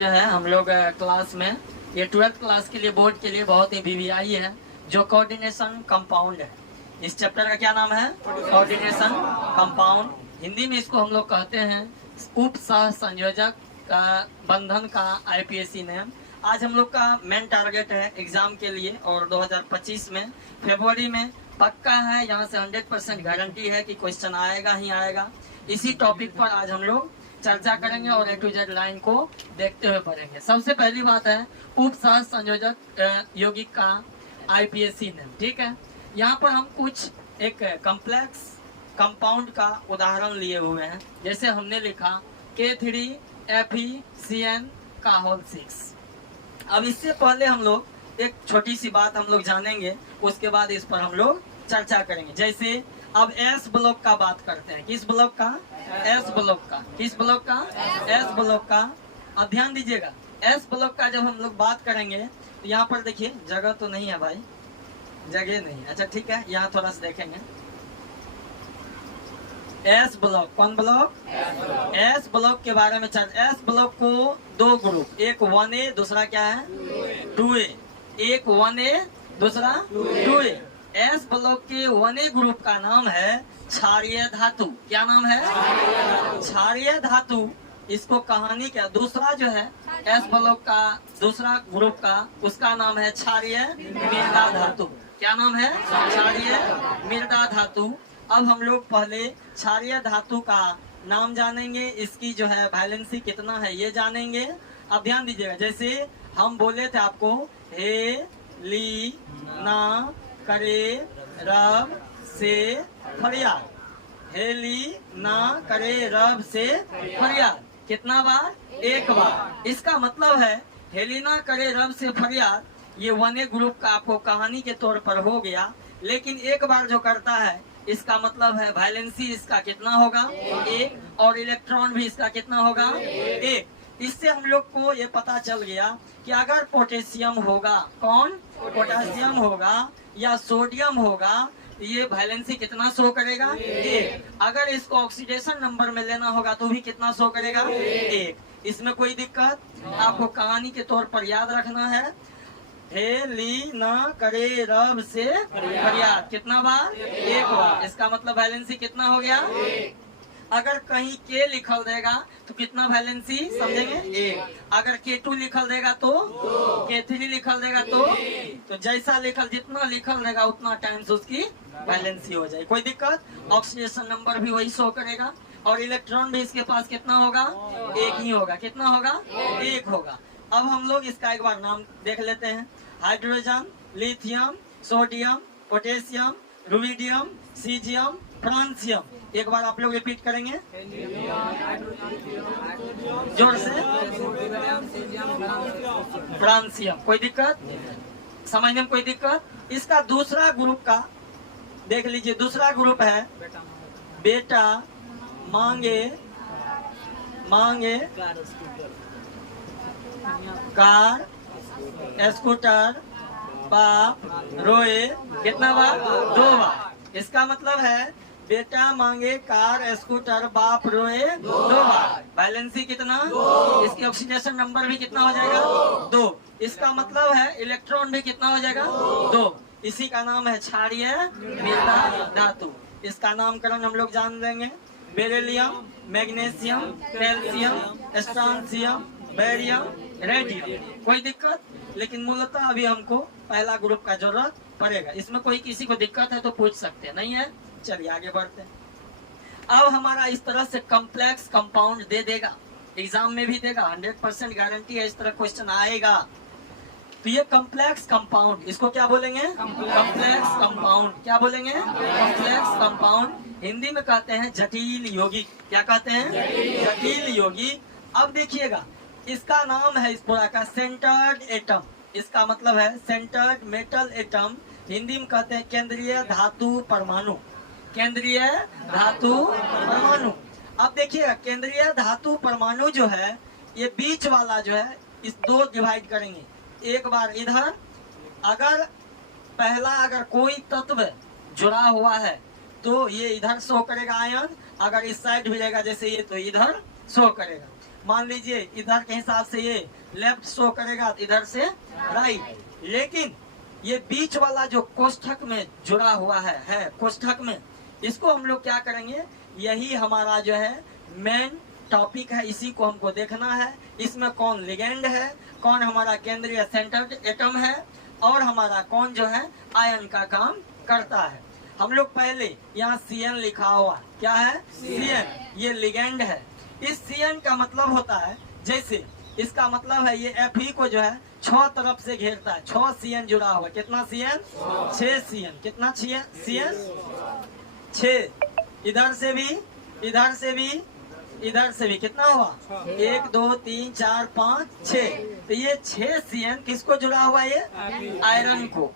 जो है हम लोग क्लास में ये 12th क्लास के लिए बोर्ड के लिए बहुत ही वीवीआई है जो कोऑर्डिनेशन कंपाउंड है। इस चैप्टर का क्या नाम है? Coordination compound. हिंदी में इसको हम लोग कहते हैं उप सह संयोजक का बंधन का आईपीएससी नेम। आज हम लोग का मेन टारगेट है एग्जाम के लिए और 2025 में फरवरी में पक्का है, यहाँ से 100% गारंटी है कि क्वेश्चन आएगा ही आएगा। इसी टॉपिक पर आज हम लोग चर्चा करेंगे और ए टू जेड लाइन को देखते हुए पढ़ेंगे। सबसे पहली बात है उप सह संयोजक यौगिक का आईपीएससी नेम। ठीक है, यहाँ पर हम कुछ एक कॉम्प्लेक्स कंपाउंड का उदाहरण लिए हुए हैं। जैसे हमने लिखा K3FeCN का होल 6। अब इससे पहले हम लोग एक छोटी सी बात हम लोग जानेंगे, उसके बाद इस पर हम लोग चर्चा करेंगे। जैसे अब एस ब्लॉक का बात करते हैं। किस ब्लॉक का? एस ब्लॉक का। किस ब्लॉक का? एस ब्लॉक का। अब ध्यान दीजिएगा, एस ब्लॉक का जब हम लोग बात करेंगे तो यहाँ पर देखिए जगह तो नहीं है भाई, जगह नहीं। अच्छा ठीक है, यहाँ थोड़ा सा देखेंगे। एस ब्लॉक, कौन ब्लॉक? एस ब्लॉक के बारे में एस ब्लॉक को दो ग्रुप, एक 1A दूसरा क्या है? 2A। एक 1A दूसरा 2A। एस ब्लॉक के 1A ग्रुप का नाम है क्षारीय धातु। क्या नाम है? क्षारीय धातु। इसको कहानी क्या, दूसरा जो है एस ब्लॉक का दूसरा ग्रुप का उसका नाम है क्षारीय मृदा धातु। क्या नाम है? क्षारीय मृदा धातु। अब हम लोग पहले क्षारीय धातु का नाम जानेंगे, इसकी जो है वैलेंसी कितना है ये जानेंगे। अब ध्यान दीजिएगा, जैसे हम बोले थे आपको हे ली ना करे रब से फरियाद। हेली ना करे रब से फरियाद कितना बार? एक बार। इसका मतलब है हेलिना करे रब से फरियाद, ये 1A ग्रुप का आपको कहानी के तौर पर हो गया। लेकिन एक बार जो करता है इसका मतलब है वैलेंसी इसका कितना होगा? एक। और इलेक्ट्रॉन भी इसका कितना होगा? एक। इससे हम लोग को ये पता चल गया कि अगर पोटेशियम होगा, कौन? पोटेशियम होगा या सोडियम होगा, ये वैलेंसी कितना शो करेगा? एक। अगर इसको ऑक्सीडेशन नंबर में लेना होगा तो भी कितना शो करेगा? एक। इसमें कोई दिक्कत? आपको कहानी के तौर पर याद रखना है, हे ली ना करे रब से फरियाद कितना बार? एक बार। इसका मतलब वैलेंसी कितना हो गया? अगर कहीं के लिखल देगा तो कितना वैलेंसी समझेंगे? एक। अगर K2 लिखल देगा तो K3 लिखल देगा तो जैसा लिखल, जितना लिखल देगा उतना टाइम्स उसकी वैलेंसी हो जाए। कोई दिक्कत? ऑक्सीडेशन नंबर भी वही शो करेगा और इलेक्ट्रॉन भी इसके पास कितना होगा? एक ही होगा। कितना होगा? एक होगा। अब हम लोग इसका एक बार नाम देख लेते हैं। Hydrogen, lithium, sodium, potassium, rubidium, caesium, francium. एक बार आप लोग रिपीट करेंगे जोर से। फ्रांसियम। कोई दिक्कत समझने में? कोई दिक्कत? इसका दूसरा ग्रुप का देख लीजिए। दूसरा ग्रुप है बेटा, मांगे, मांगे, कार, स्कूटर, बाप, रोए। कितना बार? दो बार। इसका मतलब है बेटा, मांगे, कार, स्कूटर, बाप, रोए, दो बार। वैलेंसी कितना? इसकी ऑक्सीडेशन नंबर भी कितना हो जाएगा? दो। इसका मतलब है इलेक्ट्रॉन भी कितना हो जाएगा? दो। इसी का नाम है क्षारीय मृदा धातु। इसका नामकरण हम लोग जान लेंगे। Beryllium, magnesium, calcium, strontium, barium, radium. कोई दिक्कत? लेकिन मूलतः अभी हमको पहला ग्रुप का जरूरत पड़ेगा। इसमें कोई किसी को दिक्कत है तो पूछ सकते हैं, नहीं है? चलिए आगे बढ़ते हैं। अब हमारा इस तरह से कॉम्प्लेक्स कंपाउंड दे देगा, एग्जाम में भी देगा, 100% गारंटी है इस तरह क्वेश्चन आएगा। तो ये कॉम्प्लेक्स कंपाउंड, इसको क्या बोलेंगे? Complex compound. क्या बोलेंगे? Complex compound. हिंदी में कहते हैं जटिल यौगिक। क्या कहते हैं? जटिल यौगिक। अब देखिएगा, इसका नाम है इस पूरा का सेंटर्ड एटम। इसका मतलब है सेंटर्ड मेटल एटम। हिंदी में कहते हैं केंद्रीय धातु परमाणु। केंद्रीय धातु परमाणु। अब देखिएगा, केंद्रीय धातु परमाणु जो है ये बीच वाला जो है इस दो डिवाइड करेंगे। एक बार इधर, अगर पहला अगर कोई तत्व जुड़ा हुआ है तो ये इधर शो करेगा आयन, अगर इस साइड भी रहेगा जैसे ये तो इधर शो करेगा। मान लीजिए इधर के हिसाब से ये लेफ्ट शो करेगा, इधर से राइट, लेकिन ये बीच वाला जो कोष्ठक में जुड़ा हुआ है कोष्ठक में, इसको हम लोग क्या करेंगे, यही हमारा जो है मेन टॉपिक है, इसी को हमको देखना है। इसमें कौन लिगेंड है, कौन हमारा केंद्रीय सेंटर्ड एटम है, और हमारा कौन जो है आयन का काम करता है। हम लोग पहले यहाँ CN लिखा हुआ, क्या है CN, ये लिगेंड है। इस CN का मतलब होता है, जैसे इसका मतलब है ये Fe को जो है 6 तरफ से घेरता है, 6 CN जुड़ा हुआ। कितना CN? 6 CN। कितना CN? 6। इधर से भी, इधर से भी, इधर से भी कितना हुआ? 1 2 3 4 5 6। तो ये 6 CN किसको जुड़ा हुआ? ये आयरन को।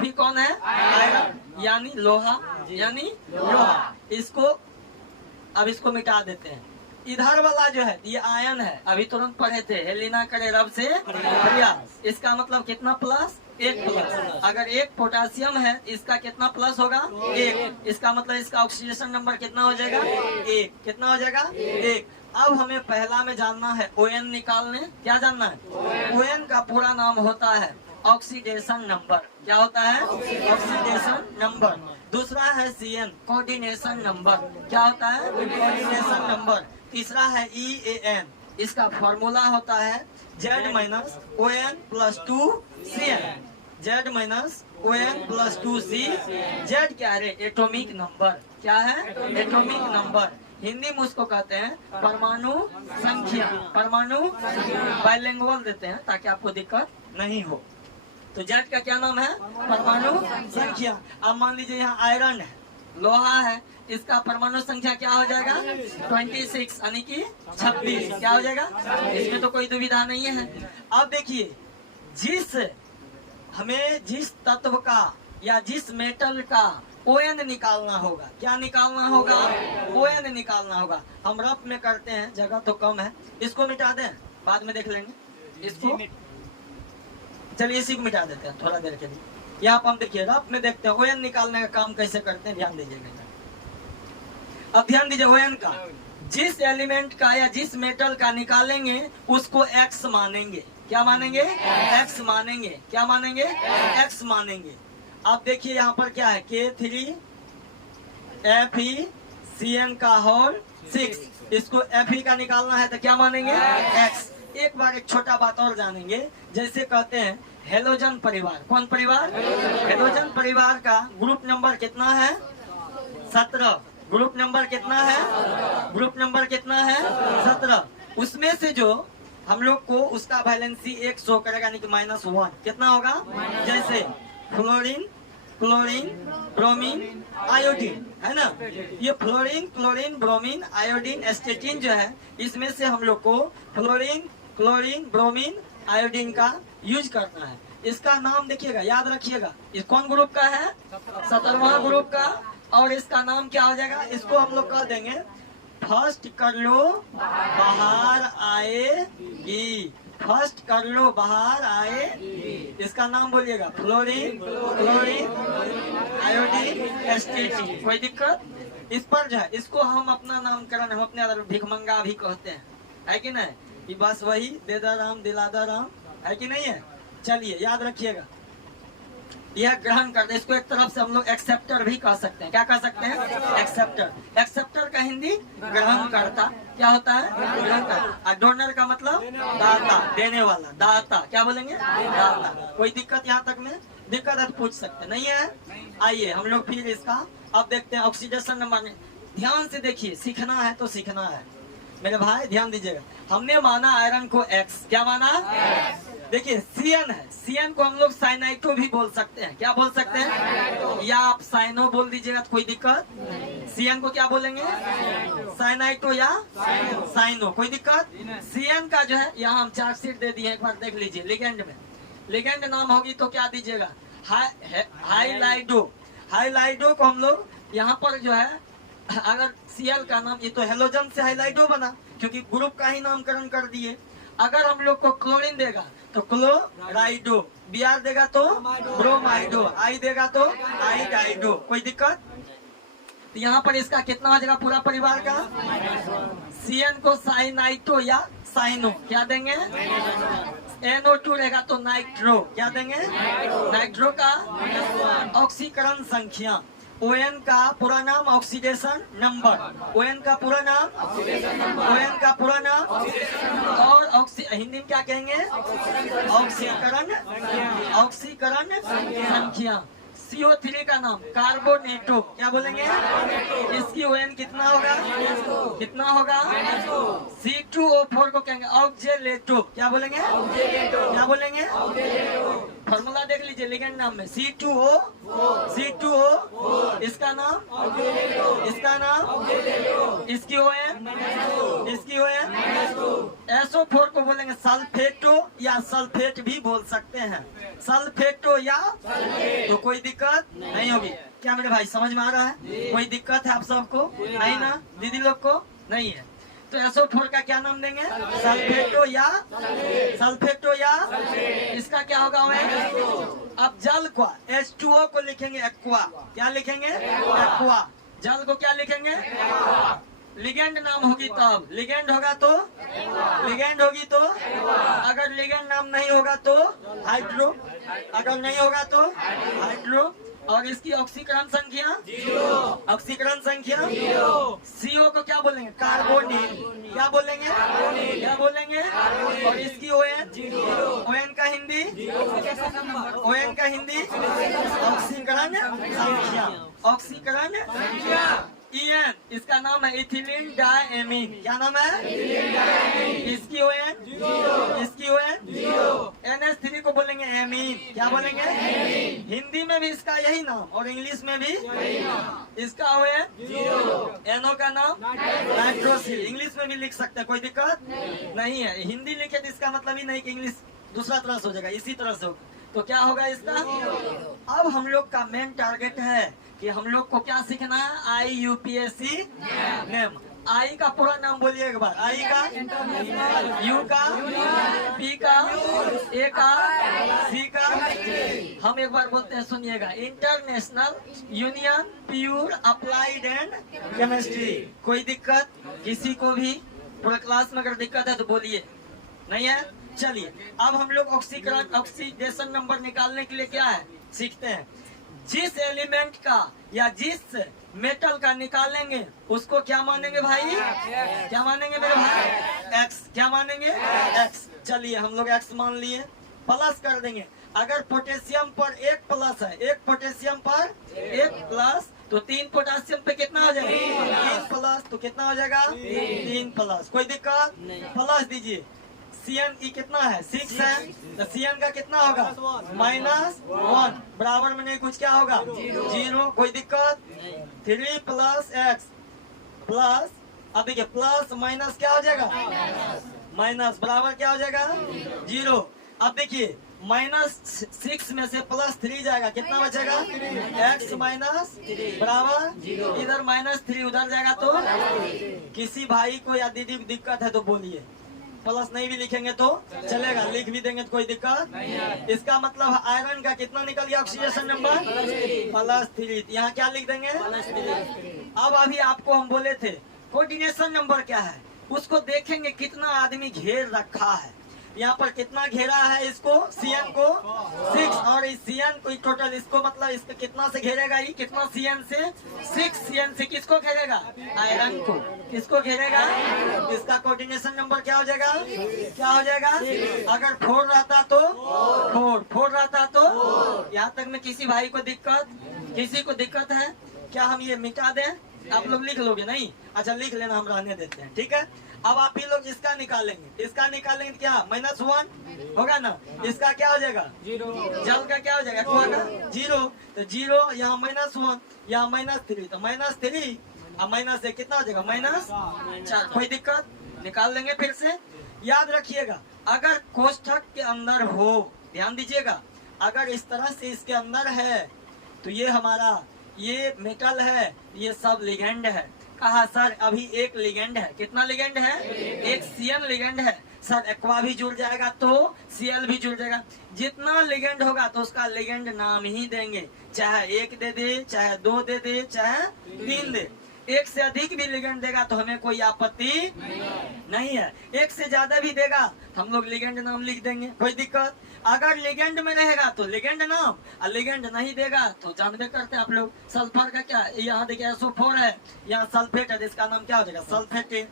Fe कौन है? आयरन, यानी लोहा, यानी लोहा। इसको अब इसको मिटा देते हैं। इधर वाला जो है ये आयन है, अभी तुरंत पढ़े थे, हेलिना करे रब से प्रयास। इसका मतलब कितना प्लस? 1 प्लस। अगर 1 पोटासियम है, इसका कितना प्लस होगा? 1। इसका मतलब इसका ऑक्सीडेशन नंबर कितना हो जाएगा? 1। कितना हो जाएगा? 1। अब हमें पहला में जानना है ON निकालने। क्या जानना है? ON का पूरा नाम होता है ऑक्सीडेशन नंबर। क्या होता है? Oxidation number. दूसरा है CN, कोऑर्डिनेशन नंबर। क्या होता है? Coordination number. तीसरा है EAN, इसका फॉर्मूला होता है Z minus ON plus 2CN। Z minus ON plus 2C। Z क्या है? Atomic number. क्या है? Atomic number. हिंदी में उसको कहते हैं परमाणु संख्या। परमाणु बाइलिंगुअल देते हैं ताकि आपको दिक्कत नहीं हो। तो Z का क्या नाम है? परमाणु संख्या। अब मान लीजिए यहाँ आयरन है, लोहा है, इसका परमाणु संख्या क्या हो जाएगा? 26, यानी कि 26। क्या हो जाएगा? इसमें तो कोई दुविधा नहीं है। अब देखिए, हमें जिस तत्व का या जिस मेटल का ON निकालना होगा, क्या निकालना होगा? ON निकालना होगा। हम रफ में करते हैं, जगह तो कम है, इसको मिटा दें, बाद में देख लेंगे इसको। चलिए इसी को मिटा देते हैं थोड़ा देर के लिए। यहाँ पर हम देखिए रफ में देखते हैं ON निकालने का काम कैसे करते हैं, ध्यान दीजिएगा। अब ध्यान दीजिए, ON का जिस एलिमेंट का या जिस मेटल का निकालेंगे उसको X मानेंगे। क्या मानेंगे? X मानेंगे। क्या मानेंगे? X मानेंगे। अब देखिए यहाँ पर क्या है? K3 FeCN का होल 6, इसको Fe का निकालना है तो क्या मानेंगे? X। एक बार एक छोटा बात और जानेंगे, जैसे कहते हैं हेलोजन परिवार। कौन परिवार? हेलोजन परिवार का ग्रुप नंबर कितना है? 17। ग्रुप नंबर कितना है? ग्रुप नंबर कितना है? 17। उसमें से जो हम लोग को उसका वैलेंसी 1 शो करेगा, यानी कि -1। कितना होगा? जैसे फ्लोरीन, क्लोरीन, ब्रोमीन, आयोडीन, है ना? ये फ्लोरीन, क्लोरीन, ब्रोमीन, आयोडीन, एस्टेटिन जो है, इसमें से हम लोग को फ्लोरीन, क्लोरीन, ब्रोमीन, आयोडीन का यूज करना है। इसका नाम देखिएगा, याद रखिएगा, ये कौन ग्रुप का है? 17वां ग्रुप का। और इसका नाम क्या हो जाएगा? इसको हम लोग कह देंगे फर्स्ट कर लो बाहर आएगी। फर्स्ट कर लो बाहर आए, इसका नाम बोलिएगा फ्लोरीन, क्लोरीन, आयोडीन, एस्टेटिन। कोई दिक्कत? इस पर जो है, इसको हम अपना नामकरण, हम अपने भिखमंगा भी कहते हैं, है कि नहीं? ये बस वही देदा राम दिलादा राम, है कि नहीं है? चलिए याद रखिएगा, यह ग्रहण करते, इसको एक तरफ से हम लोग एक्सेप्टर भी कह सकते हैं। क्या कह सकते हैं? एक्सेप्टर। एक्सेप्टर का हिंदी ग्रहण करता। क्या होता है? ग्रहण करता। और डोनर का मतलब दाता, देने वाला, दाता। क्या बोलेंगे? दाता। कोई दिक्कत यहाँ तक में? दिक्कत है तो पूछ सकते, नहीं है? आइए हम लोग फिर इसका अब देखते हैं ऑक्सीडेशन नंबर में। ध्यान से देखिए, सीखना है तो सीखना है मेरे भाई, ध्यान दीजिएगा। हमने माना आयरन को X। क्या माना? देखिए CN है, CN को हम लोग साइनाइटो भी बोल सकते हैं। क्या बोल सकते हैं? या आप साइनो बोल दीजिएगा तो कोई दिक्कत। CN को क्या बोलेंगे? साइनाइटो या साइनो, कोई दिक्कत? CN का जो है यहाँ हम चार्जशीट दे दिए, एक बार देख लीजिए। लिगेंड में, लिगेंड नाम होगी तो क्या दीजिएगा? हाइलाइडो। हाइलाइडो को हम लोग यहाँ पर जो है, अगर Cl का नाम, ये तो हेलोजन से हाइलाइडो बना क्योंकि ग्रुप का ही नामकरण कर दिए। अगर हम लोग को क्लोरीन देगा तो क्लोराइडो, Br देगा तो ब्रोमाइडो, I देगा तो आइडाइडो। कोई दिक्कत? यहाँ पर इसका कितना हो जाएगा पूरा परिवार का? CN को साइनाइटो या साइनो, क्या देंगे? NO2 रहेगा तो नाइट्रो, क्या देंगे? नाइट्रो का ऑक्सीकरण संख्या। ON का पूरा नाम ऑक्सीडेशन नंबर। ON का पूरा नाम ON का पूरा नाम और हिंदी में क्या कहेंगे? ऑक्सीकरण संख्या। CO3 का नाम कार्बोनेटो, क्या बोलेंगे? इसकी ON कितना होगा? कितना होगा? C2O4 को कहेंगे ऑक्जेलेटो, क्या बोलेंगे? क्या बोलेंगे? फॉर्मूला देख लीजिए लिगेंड नाम में C2O, इसका नाम इसकी ON SO4 को बोलेंगे सल्फेटो या सल्फेट भी बोल सकते हैं। सल्फेटो या तो कोई दिक्कत नहीं होगी। क्या मेरे भाई समझ में आ रहा है? कोई दिक्कत है आप सबको? नहीं ना? दीदी लोग को नहीं है। तो SO4 का क्या नाम देंगे? सल्फेटो या इसका क्या होगा? अब जल को H2O को लिखेंगे एक्वा, क्या लिखेंगे? एक्वा। जल को क्या लिखेंगे? लिगेंड नाम होगी तब, लिगेंड होगी तो अगर लिगेंड नाम नहीं होगा तो हाइड्रो, अगर नहीं होगा तो हाइड्रो। और इसकी ऑक्सीकरण संख्या CO को क्या बोलेंगे? कार्बोनिल, क्या बोलेंगे? और इसकी ON का हिंदी ऑक्सीकरण संख्या। EN इसका नाम है इथिलीन डायमीन, क्या नाम है? इसकी ON NH3 को बोलेंगे एमीन, क्या बोलेंगे? हिंदी में भी इसका यही नाम और इंग्लिश में भी इसका ON NO का नाम नाइट्रोसिल, इंग्लिश में भी लिख सकते हैं, कोई दिक्कत नहीं है। हिंदी लिखे तो इसका मतलब ही नहीं कि इंग्लिश दूसरा तरह से हो जाएगा, इसी तरह से होगा। तो क्या होगा इसका? अब हम लोग का मेन टारगेट है कि हम लोग को क्या सीखना है? IUPAC name. आई का पूरा नाम बोलिए एक बार। आई का, यू का, पी का, ए का, सी का। हम एक बार बोलते हैं, सुनिएगा। International union pure applied and chemistry. कोई दिक्कत किसी को भी? पूरा क्लास में अगर दिक्कत है तो बोलिए, नहीं है? चलिए अब हम लोग ऑक्सीडेशन नंबर निकालने के लिए क्या है सीखते हैं। जिस एलिमेंट का या जिस मेटल का निकालेंगे उसको क्या मानेंगे भाई? क्या मानेंगे मेरे भाई? X। क्या मानेंगे? X। चलिए हम लोग X मान लिए, प्लस कर देंगे। अगर पोटेशियम पर 1 प्लस है, 1 पोटेशियम पर 1 प्लस, तो 3 पोटेशियम पे कितना हो जाएगा? 3 प्लस, तो कितना हो जाएगा? 3 प्लस। कोई दिक्कत? प्लस दीजिए। CN कितना है? 6 है, तो CN का कितना होगा? -1 बराबर में नहीं कुछ क्या होगा? 0। कोई दिक्कत? 3 प्लस X प्लस, अब देखिए प्लस माइनस क्या हो जाएगा? माइनस बराबर क्या हो जाएगा? 0। अब देखिए -6 में से +3 जाएगा, कितना बचेगा? X -3 बराबर, इधर -3 उधर जाएगा तो किसी भाई को या दीदी को दिक्कत है तो बोलिए। प्लस नहीं भी लिखेंगे तो चलेगा, लिख भी देंगे तो कोई दिक्कत नहीं है। इसका मतलब आयरन का कितना निकल गया ऑक्सीडेशन नंबर? +3। यहाँ क्या लिख देंगे? अब अभी आपको हम बोले थे कोऑर्डिनेशन नंबर क्या है, उसको देखेंगे कितना आदमी घेर रखा है। यहाँ पर कितना घेरा है इसको? CN को 6, और इस CN को टोटल इसको मतलब इसको कितना से घेरेगा? ये कितना CN से? 6 CN से किसको घेरेगा? आयरन को। किसको घेरेगा? इसका कोऑर्डिनेशन नंबर क्या हो जाएगा? क्या हो जाएगा? अगर 4 रहता तो 4 रहता तो यहाँ तक में किसी भाई को दिक्कत? किसी को दिक्कत है क्या? हम ये मिटा दें? आप लोग लिख लोगे? नहीं, अच्छा लिख लेना, हम रहने देते हैं, ठीक है। अब आप ही लोग इसका निकालेंगे, क्या? -1 होगा ना? इसका क्या हो जाएगा? 0। जल का क्या हो जाएगा? 0। तो 0 यहाँ -1 यहाँ -3, तो -3 अब माइनस से कितना हो जाएगा? -4। कोई दिक्कत? निकाल लेंगे फिर से। याद रखिएगा अगर कोष्ठक के अंदर हो, ध्यान दीजिएगा, अगर इस तरह से इसके अंदर है तो ये हमारा ये मेटल है, ये सब लिगेंड है। कहा सर अभी एक लिगेंड है। कितना लिगेंड है? एक CN लिगेंड है। सर एक्वा भी जुड़ जाएगा तो Cl भी जुड़ जाएगा। जितना लिगेंड होगा तो उसका लिगेंड नाम ही देंगे, चाहे 1 दे दे, चाहे 2 दे दे, चाहे 3 दे। एक से अधिक भी लिगेंड देगा तो हमें कोई आपत्ति नहीं है। एक से ज्यादा भी देगा तो हम लोग लिगेंड नाम लिख देंगे, कोई दिक्कत। अगर लिगेंड में रहेगा तो लिगेंड नाम, और लिगेंड नहीं देगा तो जानते करते हैं आप लोग सल्फर का क्या, यहाँ देखिए SO4 है, यहाँ सल्फेट है, इसका नाम क्या हो जाएगा सल्फेट।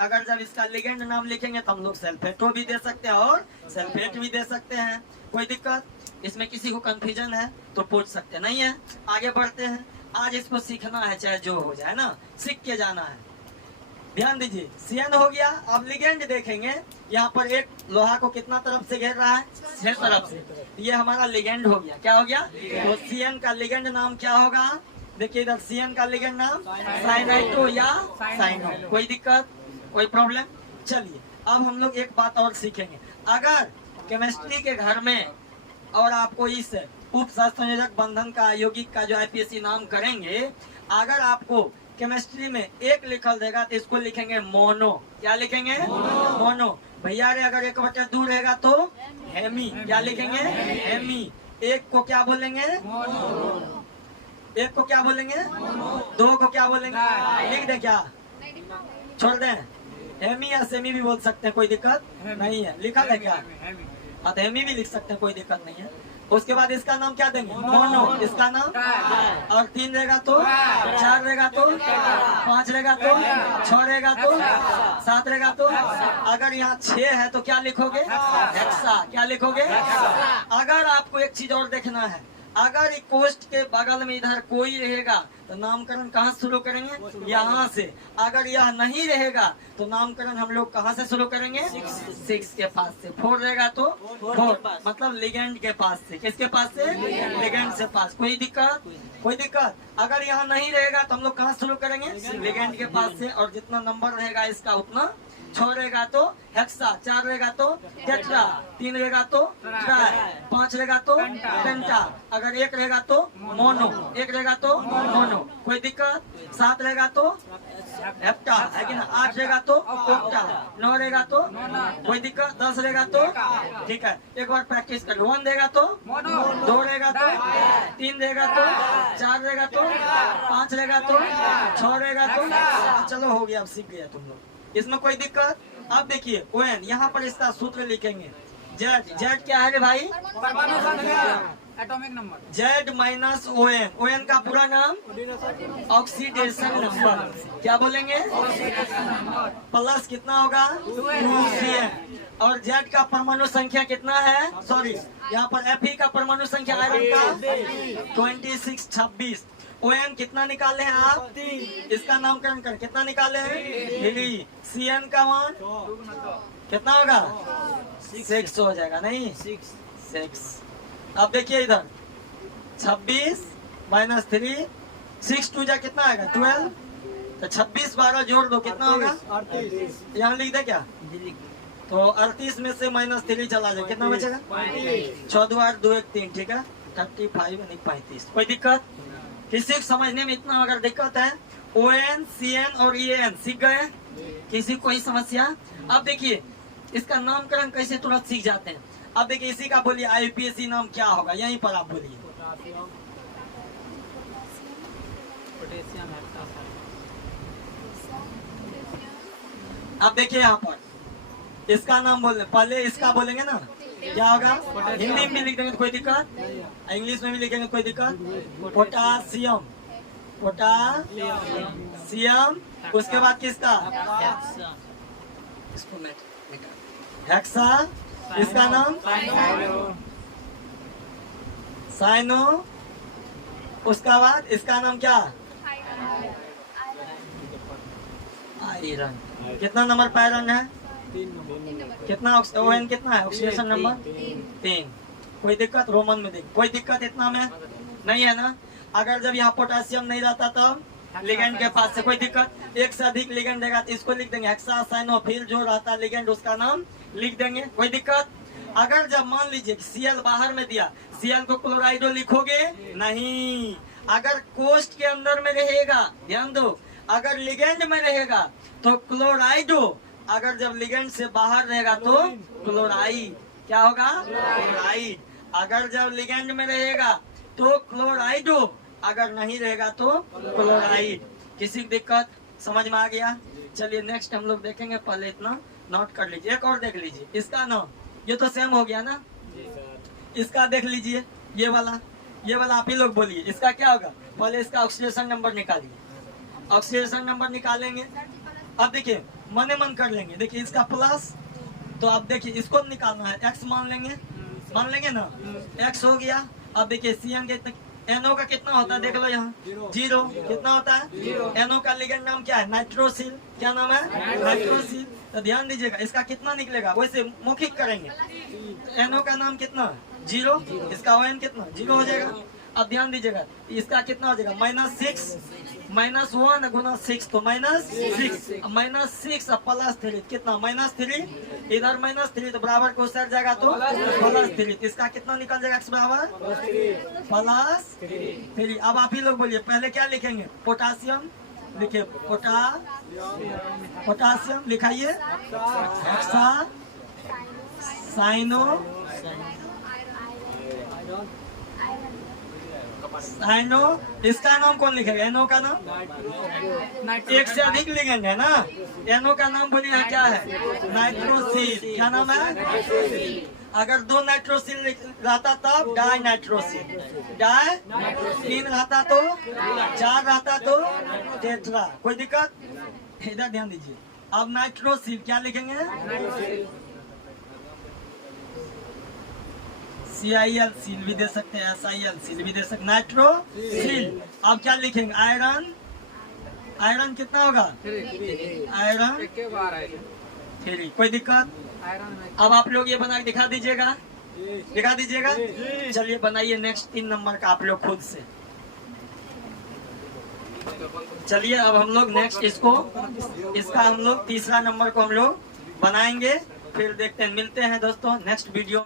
अगर जब इसका लिगेंड नाम लिखेंगे तो हम लोग सल्फेटो भी दे सकते हैं और सल्फेट भी दे सकते हैं, कोई दिक्कत। इसमें किसी को कंफ्यूजन है तो पूछ सकते नहीं है। आगे बढ़ते हैं, आज इसको सीखना है चाहे जो हो जाए ना, सीख के जाना है। ध्यान दीजिए, CN हो गया। अब लिगेंड देखेंगे, यहाँ पर एक लोहा को कितना तरफ से घेर रहा है, 6 तरफ से, ये हमारा लिगेंड हो गया। क्या हो गया, तो CN का लिगेंड नाम क्या होगा, देखिए इधर CN का लिगेंड नाम साइनाइटो या साइनो, कोई दिक्कत, कोई प्रॉब्लम। चलिए अब हम लोग एक बात और सीखेंगे। अगर केमिस्ट्री के घर में और आपको इस उप सहसंयोजक बंधन का यौगिक का जो IPSC नाम करेंगे, अगर आपको केमिस्ट्री में एक लिखल देगा तो इसको लिखेंगे मोनो। क्या लिखेंगे, मोनो। भैया रे अगर 1/2 रहेगा तो हेमी। क्या लिखेंगे, हेमी। एक को क्या बोलेंगे, एक को क्या बोलेंगे, 2 को क्या बोलेंगे, लिख दे क्या, छोड़ दें, हेमी या सेमी भी बोल सकते हैं, कोई दिक्कत नहीं है। लिखा है क्या, हाँ तो हेमी भी लिख सकते हैं, कोई दिक्कत नहीं है। उसके बाद इसका नाम क्या देंगे, मोनो। इसका नाम, और 3 रहेगा तो 4 रहेगा तो 5 रहेगा तो 6 रहेगा तो 7 रहेगा तो, अगर यहाँ 6 है तो क्या लिखोगे, हेक्सा। क्या लिखोगे, अगर आपको एक चीज और देखना है, अगर कोष्ठ के बगल में इधर कोई रहेगा तो नामकरण कहाँ शुरू करेंगे, यहाँ से। अगर यह नहीं रहेगा तो नामकरण हम लोग कहाँ से शुरू करेंगे, 6 के पास से। 4 रहेगा तो 4, मतलब लिगेंड के पास से। किसके पास से, लिगेंड से पास। कोई दिक्कत, कोई दिक्कत। अगर यहाँ नहीं रहेगा तो हम लोग कहाँ शुरू करेंगे, लिगेंड के पास से। और जितना नंबर रहेगा इसका उतना, 6 रहेगा तो हेक्सा, 4 रहेगा तो टेट्रा, 3 रहेगा तो ट्राई, 5 रहेगा तो पेंटा, अगर 1 रहेगा तो मोनो, 1 रहेगा तो मोनो, कोई दिक्कत। 7 रहेगा तो हेप्टा, है कि ना। 8 रहेगा तो ओक्टा, 9 रहेगा तो, कोई दिक्कत। 10 रहेगा तो, ठीक है, एक बार प्रैक्टिस कर लो। 1 रहेगा तो, 2 रहेगा तो, 3 रहेगा तो, 4 रहेगा तो, 5 रहेगा तो, 6 रहेगा तो, चलो हो गया, अब सीख गया तुम लोग, इसमें कोई दिक्कत। अब देखिए ON, यहाँ पर इसका सूत्र लिखेंगे। जेड क्या है रे भाई, atomic number, Z minus ON का पूरा नाम ऑक्सीडेशन नंबर। क्या बोलेंगे, प्लस कितना होगा 2CN। और Z का परमाणु संख्या कितना है, सॉरी यहाँ पर Fe का परमाणु संख्या आयरन का 26 ON कितना निकाले हैं आप, 3। इसका नामकरण कर कितना निकाले हैं, 3। CN का मान कितना होगा, 6 हो जाएगा, नहीं 6। अब देखिए इधर 26 माइनस 3, 6 2 जा कितना आएगा 12, तो 26 12 जोड़ दो कितना होगा 38। यहाँ लिख दे क्या, तो 38 में से -3 चला जाए, कितना बचेगा 6 2 8 2 1 3, ठीक है 35 नहीं 35। कोई दिक्कत, किसी को समझने में इतना अगर दिक्कत है, ON CN और EN सीख गए, किसी को कोई समस्या। अब देखिए इसका नामकरण कैसे तुरंत सीख जाते हैं। अब देखिए इसी का बोलिए IPSC नाम क्या होगा, यहीं पर आप बोलिए। अब देखिए यहाँ पर इसका नाम बोल, पहले इसका बोलेंगे ना, क्या होगा, हिंदी में भी लिख देंगे तो कोई दिक्कत, इंग्लिश में भी लिखेंगे कोई दिक्कत। Potassium, potassium. उसके बाद किसका, हेक्सा। इसका नाम साइनो। उसका बाद इसका नाम क्या, आयरन। कितना नंबर पर आयरन है, 3 कितना ON कितना है, ऑक्सीडेशन नंबर 3। कोई दिक्कत, रोमन में देख, कोई दिक्कत इतना में नहीं है ना। अगर जब यहाँ पोटेशियम नहीं रहता तब लिगेंड के पास से, कोई दिक्कत। एक से अधिक लिगेंड देगा तो इसको लिख देंगे हेक्सा साइनो, फिर जो रहता लिगेंड उसका नाम लिख देंगे, कोई दिक्कत। अगर जब मान लीजिए Cl बाहर में दिया, Cl को क्लोराइडो लिखोगे नहीं। अगर कोष्ठ के अंदर में रहेगा, ध्यान दो, अगर लिगेंड में रहेगा तो क्लोराइडो, अगर जब लिगेंड से बाहर रहेगा तो क्लोराइड। क्या होगा, क्लोराइड। अगर जब लिगेंड में रहेगा तो क्लोराइडो, अगर नहीं रहेगा तो क्लोराइड। किसी की दिक्कत समझ में आ गया? चलिए नेक्स्ट हम लोग देखेंगे, पहले इतना नोट कर लीजिए। एक और देख लीजिए, इसका ना ये तो सेम हो गया ना। इसका देख लीजिए, ये वाला आप ही लोग बोलिए इसका क्या होगा। पहले इसका ऑक्सीडेशन नंबर निकालिए। ऑक्सीडेशन नंबर निकालेंगे, अब देखिए मने मन कर लेंगे। देखिए इसका प्लस, तो अब देखिए इसको निकालना है, एक्स मान लेंगे ना, एक्स हो गया। अब देखिए CN के NO का कितना होता है देख लो यहाँ, 0 कितना होता है। NO का लिगेंड नाम क्या है, नाइट्रोसिल। क्या नाम है, नाइट्रोसिल। तो ध्यान दीजिएगा इसका कितना निकलेगा, वैसे मौखिक करेंगे। NO का नाम कितना, 0, इसका ON कितना, 0 हो जाएगा। अब ध्यान दीजिएगा इसका कितना हो जाएगा, -6 -1 गुना 6 तो -6, -6 प्लस 3 कितना, -3। इधर -3 तो बराबर को सर जाएगा तो +3। इसका कितना निकल जाएगा, x बराबर +3। अब आप ही लोग बोलिए पहले क्या लिखेंगे, पोटासियम लिखिए, पोटासियम लिखाइए, हेक्सा साइनो इसका नाम कौन लिखेगा, NO का नाम, एक से अधिक लिखेंगे है ना। NO का नाम बोलिए यहाँ क्या है, नाइट्रोसिल। क्या नाम है, अगर 2 नाइट्रोसिल रहता तब डाई नाइट्रोसिल, 3 रहता तो, 4 रहता तो टेट्रा। कोई दिक्कत, इधर ध्यान दीजिए। अब नाइट्रोसिल क्या लिखेंगे, CIL सील भी दे सकते हैं, SIL सील भी दे सकते, नाइट्रोसिल। अब क्या लिखेंगे, आयरन कितना होगा, आयरन 3। कोई दिक्कत। अब आप लोग ये बना के दिखा दीजिएगा, चलिए बनाइए नेक्स्ट 3 नंबर का आप लोग खुद से। चलिए अब हम लोग नेक्स्ट इसका हम लोग तीसरा नंबर को हम लोग बनाएंगे, फिर देखते हैं। मिलते हैं दोस्तों नेक्स्ट वीडियो।